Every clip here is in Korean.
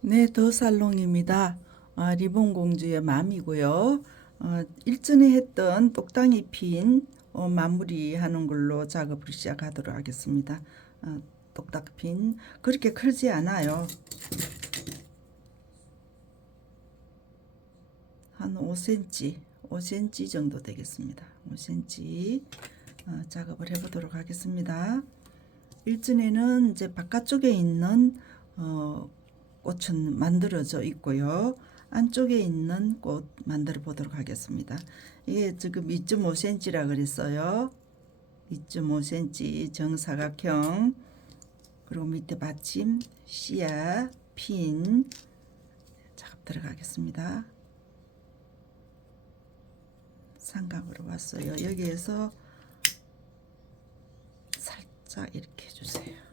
네, 더살롱입니다. 리본 공주의 맘이고요. 일전에 했던 똑당이 핀 마무리하는 걸로 작업을 시작하도록 하겠습니다. 똑딱 핀 그렇게 크지 않아요. 한 5cm 정도 되겠습니다. 5cm 작업을 해보도록 하겠습니다. 일전에는 이제 바깥쪽에 있는 꽃은 만들어져 있고요. 안쪽에 있는 꽃 만들어 보도록 하겠습니다. 이게 지금 2.5cm라 그랬어요. 2.5cm 정사각형, 그리고 밑에 받침, 씨앗, 핀 작업 들어가겠습니다. 삼각으로 왔어요. 여기에서 살짝 이렇게 해주세요.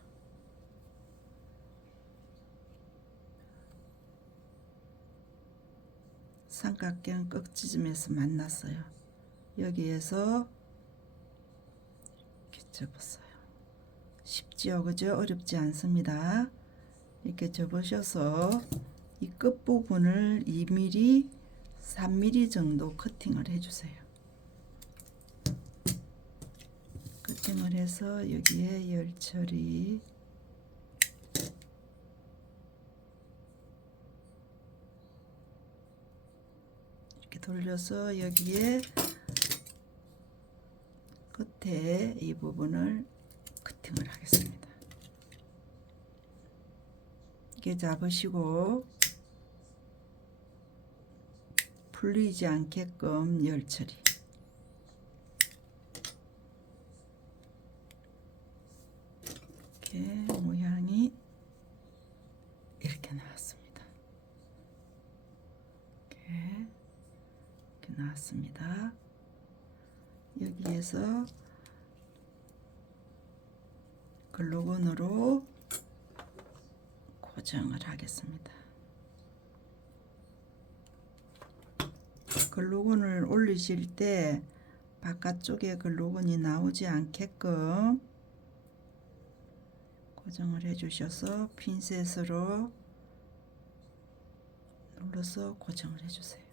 삼각형 꼭지점에서 만났어요. 여기에서 이렇게 접었어요. 쉽지요, 그죠? 어렵지 않습니다. 이렇게 접으셔서 이 끝부분을 2mm, 3mm 정도 커팅을 해주세요. 커팅을 해서 여기에 열 처리, 이렇게 돌려서 여기에 끝에 이 부분을 커팅을 하겠습니다. 이렇게 잡으시고 풀리지 않게끔 열 처리. 이렇게 모양이 이렇게 나왔습니다. 이렇게 나왔습니다. 여기에서 글루건으로 고정을 하겠습니다. 글루건을 올리실 때 바깥쪽에 글루건이 나오지 않게끔 고정을 해주셔서 핀셋으로 눌러서 고정을 해주세요.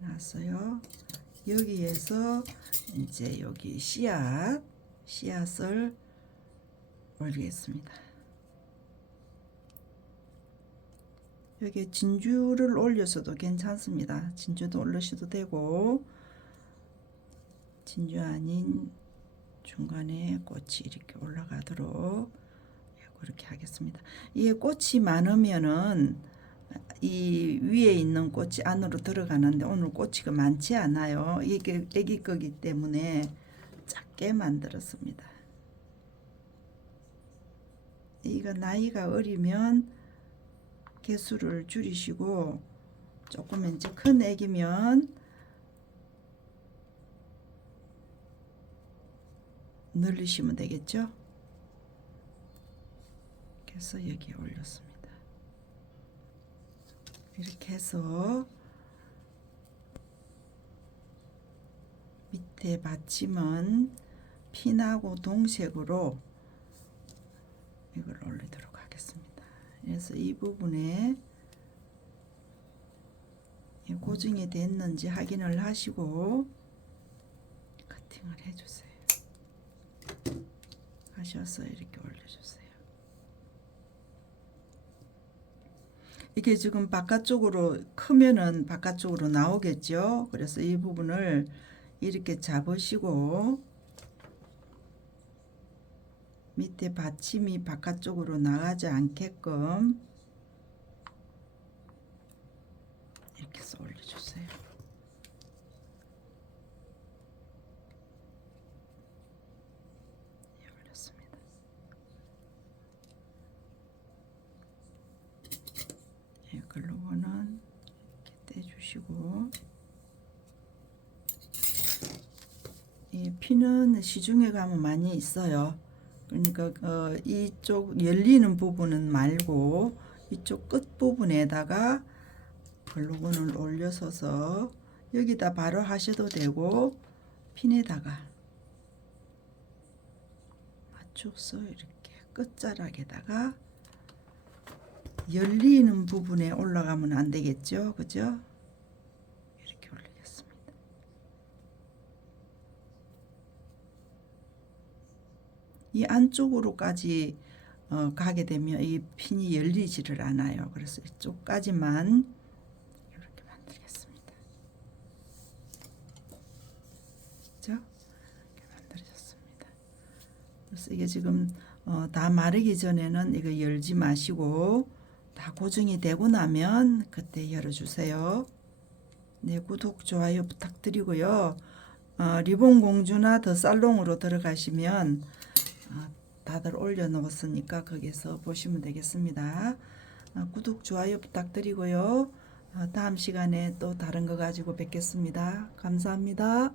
났어요. 여기에서 이제 여기 씨앗을 올리겠습니다. 여기 진주를 올려서도 괜찮습니다. 진주도 올리셔도 되고, 진주 아닌 중간에 꽃이 이렇게 올라가도록 그렇게 하겠습니다. 이게 꽃이 많으면은 이 위에 있는 꽃이 안으로 들어가는데 오늘 꽃이 많지 않아요. 이게 애기 거기 때문에 작게 만들었습니다. 이거 나이가 어리면 개수를 줄이시고, 조금 이제 큰 애기면 늘리시면 되겠죠. 그래서 여기에 올렸습니다. 이렇게 해서 밑에 받침은 핀하고 동색으로 이걸 올리도록 하겠습니다. 그래서 이 부분에 고정이 됐는지 확인을 하시고 커팅을 해주세요. 하셔서 이렇게 올려주세요. 이게 지금 바깥쪽으로 크면은 바깥쪽으로 나오겠죠. 그래서 이 부분을 이렇게 잡으시고 밑에 받침이 바깥쪽으로 나가지 않게끔 이렇게 해서 올려주세요. 올렸습니다. 글루건은 이렇게 떼주시고, 이 피는 시중에 가면 많이 있어요. 그러니까 이쪽 열리는 부분은 말고 이쪽 끝 부분에다가 글루건을 올려서서 여기다 바로 하셔도 되고 핀에다가 맞춰서 이렇게 끝자락에다가 열리는 부분에 올라가면 안 되겠죠, 그죠? 이렇게 올리겠습니다. 이 안쪽으로까지 가게 되면 이 핀이 열리지를 않아요. 그래서 이쪽까지만 이렇게 만들겠습니다. 그죠? 이렇게 만들어졌습니다. 그래서 이게 지금 다 마르기 전에는 이거 열지 마시고 다 고정이 되고 나면 그때 열어주세요. 네, 구독, 좋아요 부탁드리고요. 리본 공주나 더 살롱으로 들어가시면 다들 올려놓았으니까 거기서 보시면 되겠습니다. 구독, 좋아요 부탁드리고요. 다음 시간에 또 다른 거 가지고 뵙겠습니다. 감사합니다.